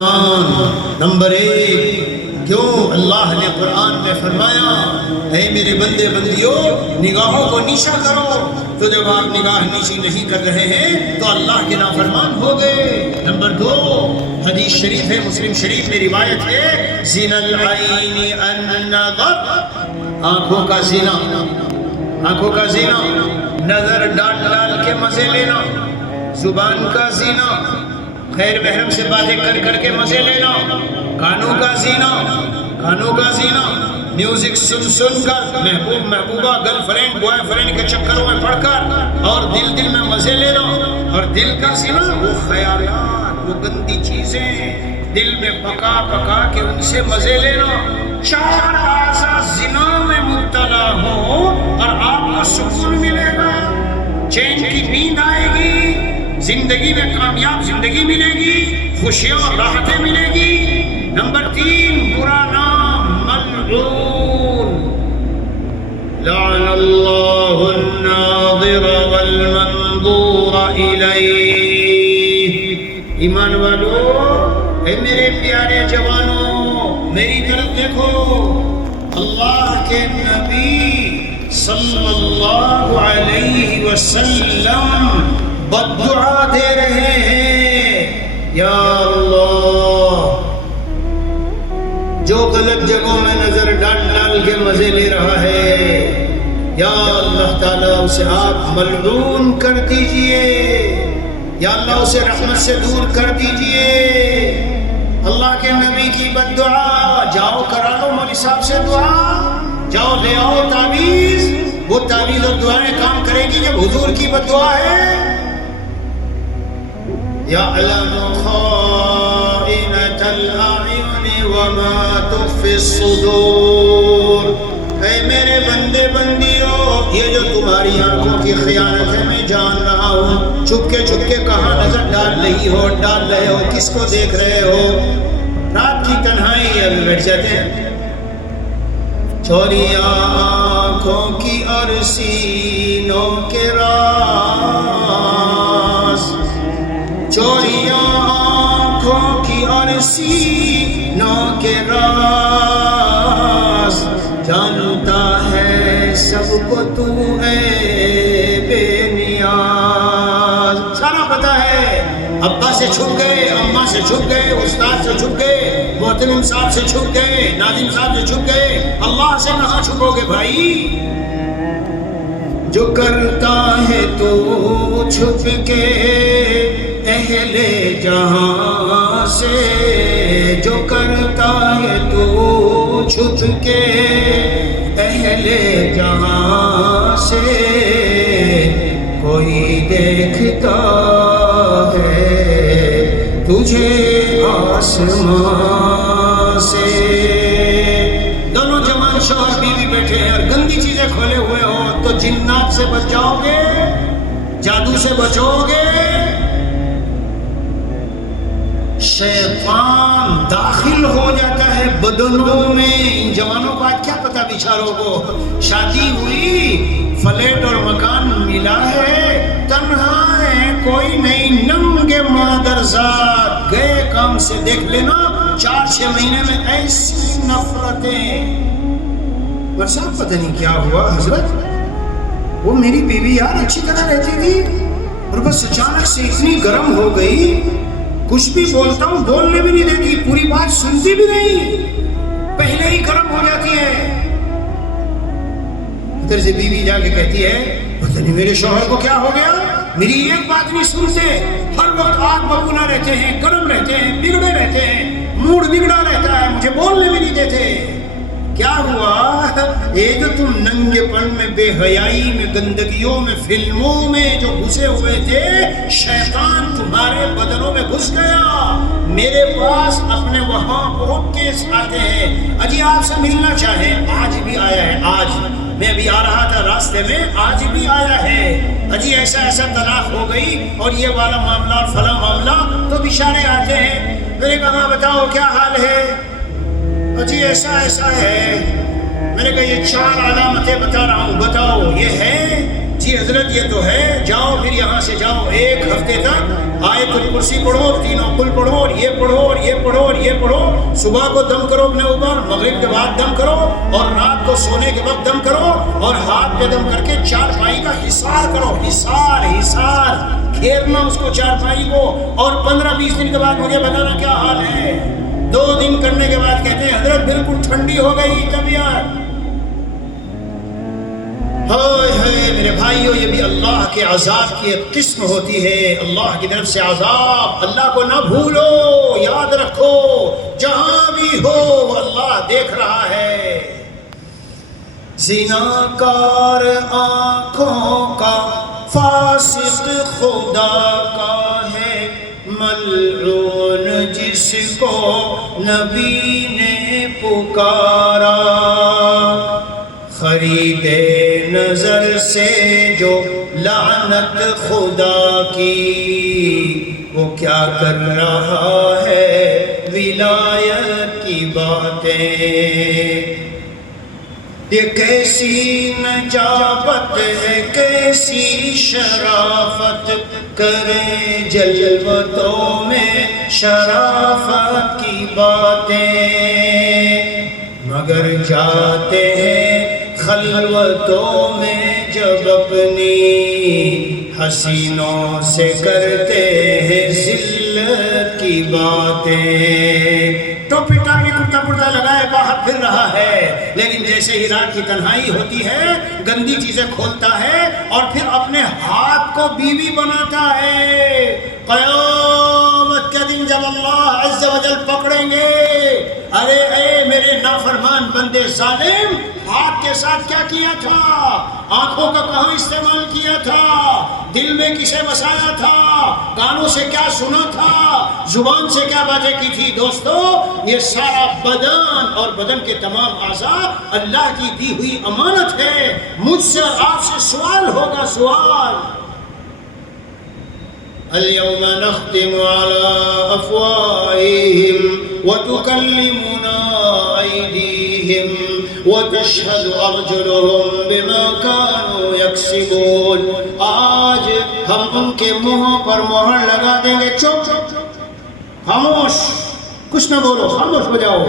Number 1 کیوں اللہ نے قرآن میں فرمایا اے میرے بندے بندیوں نگاہوں کو نیچا کرو، تو جب آپ نگاہ نیچی نہیں کر رہے ہیں تو اللہ کے نافرمان ہو گئے۔ نمبر 2 حدیث شریف ہے، مسلم شریف میں روایت ہے، زنا العین النظر، آنکھوں کا زنا، آنکھوں کا زنا، نظر ڈال ڈال کے مزے لینا، زبان کا زنا، غیر محرم سے باتیں کر کر کے مزے لینا، کانوں کا زینا، کانوں کا زینا، میوزک سن سن کر محبوب محبوبہ گرل فرینڈ بوائے فرینڈ کے چکروں میں پڑھ کر اور دل دل میں مزے لینا، اور دل کا زینا وہ خیالات، وہ گندی چیزیں دل میں پکا پکا کے ان سے مزے لینا۔ 4 اعضاء زنا میں مبتلا ہو اور آپ کو سکون ملے گا، چین کی نیند آئے گی، زندگی میں کامیاب زندگی ملے گی، خوشیاں اور راحتیں ملے گی۔ نمبر 3 برا نام، ملعون، لعن اللہ الناظر والمنظور الیہ۔ ایمان والو، اے میرے پیارے جوانوں، میری طرف دیکھو، اللہ کے نبی صلی اللہ علیہ وسلم بد دعا دے رہے ہیں، یا اللہ جو غلط جگہوں میں نظر ڈال ڈال کے مزے لے رہا ہے، یا اللہ تعالیٰ اسے آپ ملعون کر دیجئے، یا اللہ اسے رحمت سے دور کر دیجئے۔ اللہ کے نبی کی بد دعا، جاؤ کرا لو مولوی صاحب سے دعا، جاؤ لے آؤ تعویذ، وہ تعویذ اور دعائیں کام کرے گی جب حضور کی بد دعا ہے۔ يعلم خائنة الأعين وما تخفي الصدور۔ اے میرے بندے بندیوں، یہ جو تمہاری آنکھوں کی خیانت ہے میں جان رہا ہوں، چھپ کے کہاں نظر ڈال رہے ہو، کس کو دیکھ رہے ہو۔ رات کی تنہائی ابھی بیٹھ جاتے ہیں، چوریاں آنکھوں کی اور سینوں کے راز، چوریاں آنکھوں کی اور سینوں کے راز، جانتا ہے سب کو تو اے بے نیاز۔ سارا پتہ ہے، ابا سے چھپ گئے، اماں سے چھپ گئے، استاد سے چھپ گئے، محترم صاحب سے چھپ گئے، ناظم صاحب سے چھپ گئے، اللہ سے کہاں چھپو گے بھائی؟ جو کرتا ہے تو چھپ کے اہل جہاں سے، جو کرتا ہے تو چھپ کے اہل جہاں سے، کوئی دیکھتا ہے تجھے آسمان سے۔ دونوں جوان شوہر بیوی بیٹھے ہیں اور گندی چیزیں کھولے ہوئے ہو تو جنات سے بچ جاؤ گے، جادو سے بچو گے۔ شیطان داخل ہو جاتا ہے بدنوں میں۔ ان جوانوں کو آج کیا پتا بیچاروں کو، شادی ہوئی، فلیٹ اور مکان ملا ہے، تنہا ہے، کوئی نہیں، ننگے مادرزاد، گئے کام سے دیکھ لینا 4-6 مہینے میں ایسی نفرتیں۔ برسات پتہ نہیں کیا ہوا حضرت، وہ میری بیوی یار اچھی طرح رہتی تھی اور بس اچانک سے اتنی گرم ہو گئی، کچھ بھی بولتا ہوں بولنے بھی نہیں دیتی، پوری بات سنتی بھی نہیں، پہلے ہی گرم ہو جاتی ہے۔ ادھر سے بیوی جا کے کہتی ہے پتہ نہیں میرے شوہر کو کیا ہو گیا، میری ایک بات نہیں سنتے، ہر وقت آگ ببولا رہتے ہیں، گرم رہتے ہیں، بگڑے رہتے ہیں، موڈ بگڑا رہتا ہے، مجھے بولنے بھی نہیں دیتے۔ کیا ہوا؟ یہ جو تم ننگے پن میں، بے حیائی میں، گندگیوں میں، فلموں میں جو گھسے ہوئے تھے، شیطان تمہارے بدنوں میں گھس گیا۔ میرے پاس اپنے وہاں بہت کیس آتے ہیں، اجی آپ سے ملنا چاہے، آج بھی آیا ہے، آج میں بھی آ رہا تھا راستے میں، آج بھی آیا ہے، اجی ایسا ایسا طلاق ہو گئی اور یہ والا معاملہ اور فلاں معاملہ، تو بشارے آتے ہیں۔ میں نے کہا بتاؤ کیا حال ہے؟ جی ایسا ایسا ہے۔ میں نے کہا یہ 4 علامتیں بتا رہا ہوں، بتاؤ یہ ہے؟ جی جی حضرت یہ تو ہے، جاؤ پھر یہاں سے جاؤ، ایک ہفتے تک آیت الکرسی پڑھو، تینوں قل پڑھو، اور یہ پڑھو اور یہ پڑھو اور یہ پڑھو، صبح کو دم کرو اپنے اوپر، مغرب کے بعد دم کرو، اور رات کو سونے کے وقت دم کرو، اور ہاتھ پہ دم کر کے چارپائی کا حصار کرو، حصار گھیرنا اس کو چارپائی کو، اور 15-20 دن کے بعد مجھے بتانا کیا حال ہے۔ 2 دن کرنے کے بعد کہتے ہیں حضرت بالکل ٹھنڈی ہو گئی طبیعت۔ ہائے ہائے میرے بھائیو، یہ بھی اللہ کے عذاب کی ایک قسم ہوتی ہے، اللہ کی طرف سے عذاب۔ اللہ کو نہ بھولو، یاد رکھو جہاں بھی ہو وہ اللہ دیکھ رہا ہے۔ زناکار آنکھوں کا فاسق خدا کا ہے، ملعون جس کو نبی نے پکارا، خریدے نظر سے جو لعنت خدا کی، وہ کیا کر رہا ہے ولایت کی باتیں۔ یہ کیسی نجابت ہے، کیسی شرافت، کریں جلوتوں میں شرافت کی باتیں، مگر جاتے ہیں خلوتوں میں جب اپنی حسینوں سے کرتے ہیں ذلت کی باتیں۔ ٹوپی ٹاپی کرتا پڑتا لگائے باہر پھر رہا ہے، لیکن جیسے ہی رات کی تنہائی ہوتی ہے گندی چیزیں کھولتا ہے اور پھر اپنے ہاتھ کو بیوی بناتا ہے۔ قیامت کے دن جب اللہ عز و جل پکڑیں گے، ارے اے میرے نافرمان بندے ظالم، ہاتھ کے ساتھ کیا کیا تھا، آنکھوں کا کہاں استعمال کیا تھا، دل میں کسے بسایا تھا، کانوں سے کیا سنا تھا، زبان سے کیا باتیں کی تھی۔ دوستو یہ سارا بدن اور بدن کے تمام اعضاء اللہ کی دی ہوئی امانت ہے، مجھ سے اور آپ سے سوال ہوگا، سوال۔ اليوم نختم على أفواههم وتكلمنا أيديهم وتشهد أرجلهم بما كانوا يكسبون۔ آج ہم ان کے منہوں پر مہر لگا دیں گے، چپ خاموش، کچھ نہ بولو، خاموش ہو جاؤ۔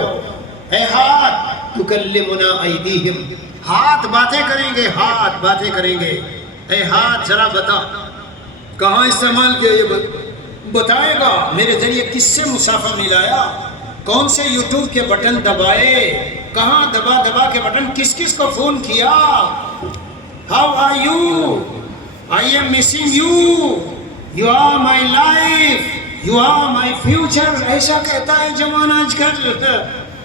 اے ہاتھ، تکلمنا ایدیہم، ہاتھ باتیں کریں گے، ہاتھ باتیں کریں گے۔ اے ہاتھ ذرا بتا کہاں استعمال کیا، یہ بتائے گا، میرے ذریعے کس سے مسافہ ملایا، کون سے یوٹیوب کے بٹن دبائے، کہاں دبا دبا کے بٹن، کس کس کو فون کیا۔ How are you, I'm missing you, you are my life, you are my future, ایسا کہتا ہے جوان آج کل۔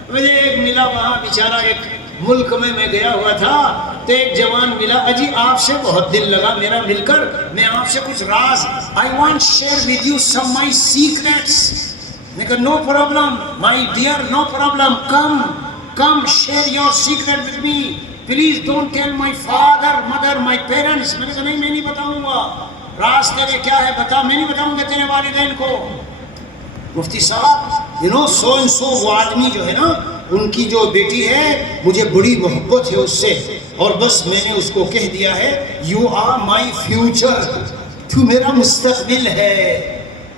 مجھے ایک ملا وہاں بیچارہ، ایک ملک میں گیا ہوا تھا تو ایک جوان ملا، اجی آپ سے بہت دل لگا میرا مل کر، میں آپ سے کچھ راز، I want share with you some my secrets۔ میں کہا no problem my dear, no problem, come share your secret with me, please don't tell my father, mother, my parents۔ میں نے کہا نہیں، میں نہیں بتاؤں گا، راز تیرے کیا ہے بتا، میں نہیں بتاؤں گا تیرے والدین کو۔ مفتی صاحب سو اینڈ سو، وہ آدمی جو ہے نا، ان کی جو بیٹی ہے مجھے بڑی محبت ہے اس سے، اور بس میں نے اس کو کہہ دیا ہے یو آر مائی فیوچر، تو میرا مستقبل ہے۔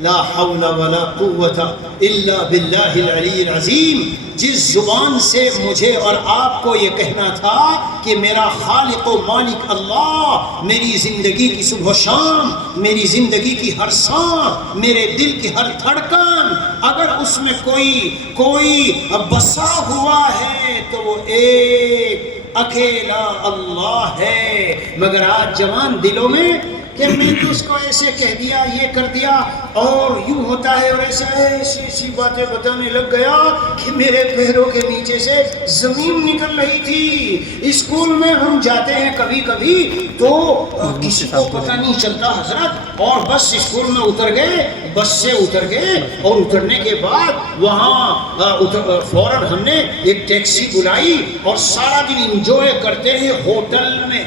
لا حول ولا قوت الا باللہ العلی العظیم۔ جس زبان سے مجھے اور آپ کو یہ کہنا تھا کہ میرا خالق و مالک اللہ میری زندگی کی صبح و شام، میری زندگی کی ہر سانس، میرے دل کی ہر دھڑکن، اگر اس میں کوئی بسا ہوا ہے تو وہ ایک اکیلا اللہ ہے۔ مگر آج جوان دلوں میں کہ میں تو اس کو ایسے کہہ دیا، یہ کر دیا، اور یوں ہوتا ہے، اور ایسی باتیں بتانے لگ گیا کہ میرے پیروں کے نیچے سے زمین نکل رہی تھی۔ اسکول میں ہم جاتے ہیں کبھی کبھی تو کسی کو پتہ نہیں چلتا حضرت، اور بس اسکول میں اتر گئے، بس سے اتر گئے، اور اترنے کے بعد وہاں فوراً ہم نے ایک ٹیکسی بلائی اور سارا دن انجوائے کرتے ہیں ہوٹل میں۔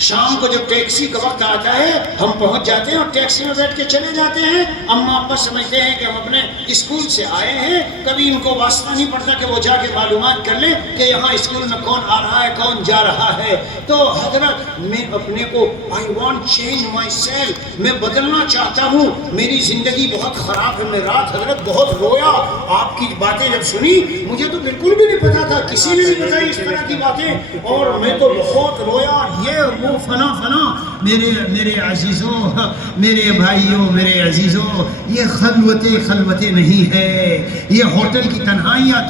شام کو جب ٹیکسی کا وقت آتا ہے ہم پہنچ جاتے ہیں اور ٹیکسی میں بیٹھ کے چلے جاتے ہیں. اماں ابا سمجھتے ہیں کہ ہم اپنے اسکول سے آئے ہیں, کبھی ان کو واسطہ نہیں پڑتا کہ وہ جا کے معلومات کر لیں کہ یہاں اسکول میں کون آ رہا ہے کون جا رہا ہے. تو حضرت میں اپنے کو I want change myself, میں بدلنا چاہتا ہوں, میری زندگی بہت خراب ہے. میں رات حضرت بہت رویا, آپ کی باتیں جب سنی مجھے تو بالکل بھی نہیں پتا تھا, کسی نے نہیں بتائی اس طرح کی باتیں, اور میں تو بہت رویا. یہ وہ فنا فنا. میرے عزیزوں, میرے بھائیوں, میرے عزیزوں, یہ خلوتیں نہیں ہے, یہ ہوٹل کی تنہائیاں